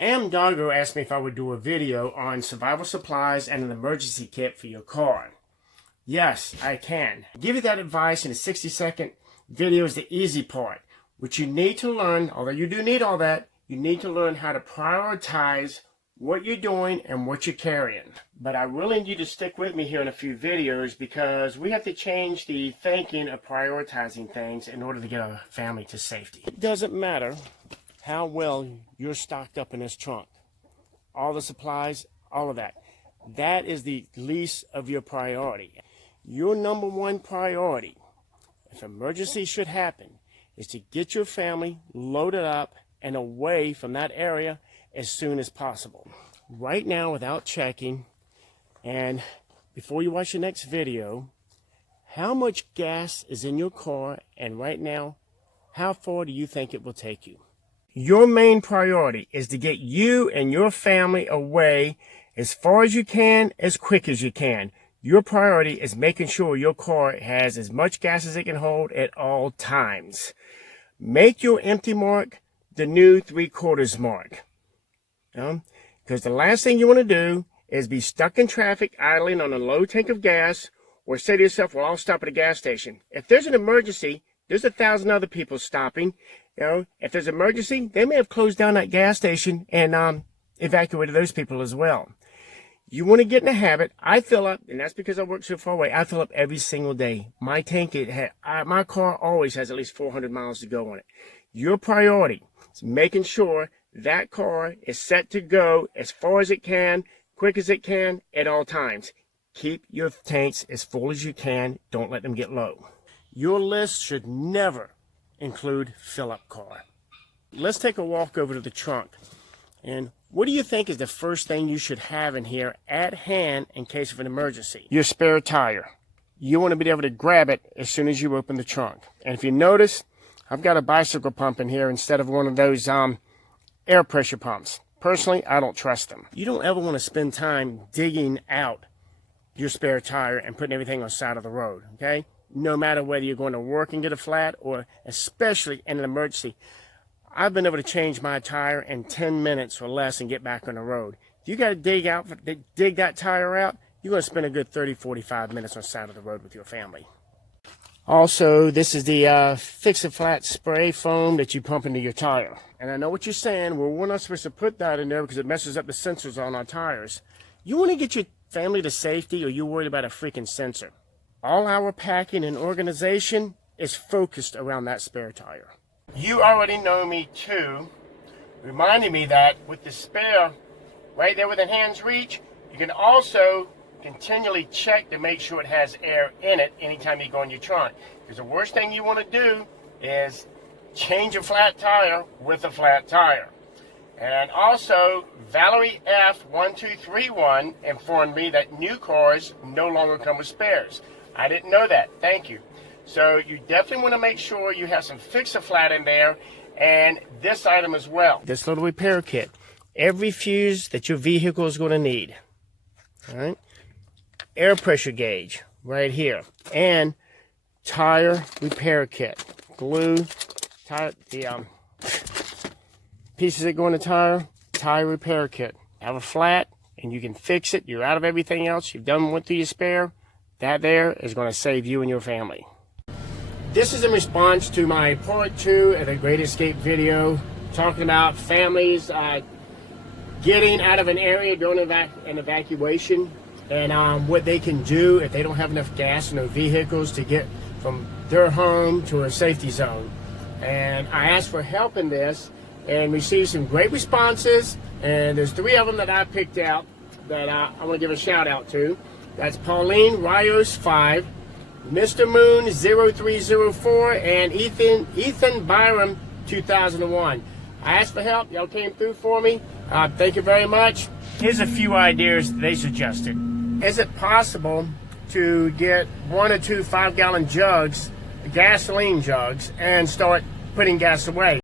Am Doggo asked me if I would do a video on survival supplies and an emergency kit for your car. Yes, I can. Give you that advice in a 60-second video is the easy part. What you need to learn, although you do need all that, you need to learn how to prioritize what you're doing and what you're carrying. But I really need you to stick with me here in a few videos because we have to change the thinking of prioritizing things in order to get our family to safety. It doesn't matter how well you're stocked up in this trunk. All the supplies, all of that. That is the least of your priority. Your number one priority, if emergency should happen, is to get your family loaded up and away from that area as soon as possible. Right now, without checking, and before you watch the next video, how much gas is in your car, and right now, how far do you think it will take you? Your main priority is to get you and your family away as far as you can, as quick as you can. Your priority is making sure your car has as much gas as it can hold at all times. Make your empty mark the new 3/4 mark. Because the last thing you want to do is be stuck in traffic idling on a low tank of gas, or say to yourself, well, I'll stop at a gas station. If there's an emergency, there's 1,000 other people stopping. If there's an emergency, they may have closed down that gas station and evacuated those people as well. You want to get in the habit. I fill up, and that's because I work so far away. I fill up every single day. My tank, my car always has at least 400 miles to go on it. Your priority is making sure that car is set to go as far as it can, quick as it can, at all times. Keep your tanks as full as you can. Don't let them get low. Your list should never include fill-up car. Let's take a walk over to the trunk. And what do you think is the first thing you should have in here at hand in case of an emergency? Your spare tire. You want to be able to grab it as soon as you open the trunk. And if you notice, I've got a bicycle pump in here instead of one of those air pressure pumps. Personally, I don't trust them. You don't ever want to spend time digging out your spare tire and putting everything on the side of the road, okay? No matter whether you're going to work and get a flat, or especially in an emergency. I've been able to change my tire in 10 minutes or less and get back on the road. If you got to dig that tire out, you're going to spend a good 30-45 minutes on the side of the road with your family. Also, this is the Fix-A-Flat spray foam that you pump into your tire. And I know what you're saying, well, we're not supposed to put that in there because it messes up the sensors on our tires. You want to get your family to safety, or you're worried about a freaking sensor? All our packing and organization is focused around that spare tire. You already know me too, reminding me that with the spare right there within hand's reach, you can also continually check to make sure it has air in it anytime you go in your trunk. Because the worst thing you want to do is change a flat tire with a flat tire. And also, Valerie F1231 informed me that new cars no longer come with spares. I didn't know that. Thank you. So you definitely want to make sure you have some Fix-A-Flat in there, and this item as well. This little repair kit. Every fuse that your vehicle is going to need. All right. Air pressure gauge right here. And tire repair kit. Glue, tire, the pieces that go in the tire repair kit. Have a flat, and you can fix it. You're out of everything else. You've done went through your spare. That there is going to save you and your family. This is in response to my part 2 of the Great Escape video, talking about families getting out of an area during an evacuation, and what they can do if they don't have enough gas in their vehicles to get from their home to a safety zone. And I asked for help in this and received some great responses, and there's 3 of them that I picked out that I want to give a shout out to. That's Pauline Rios 5, Mr. Moon 0304, and Ethan Byram 2001. I asked for help. Y'all came through for me. Thank you very much. Here's a few ideas they suggested. Is it possible to get 1 or 2 5-gallon jugs, gasoline jugs, and start putting gas away?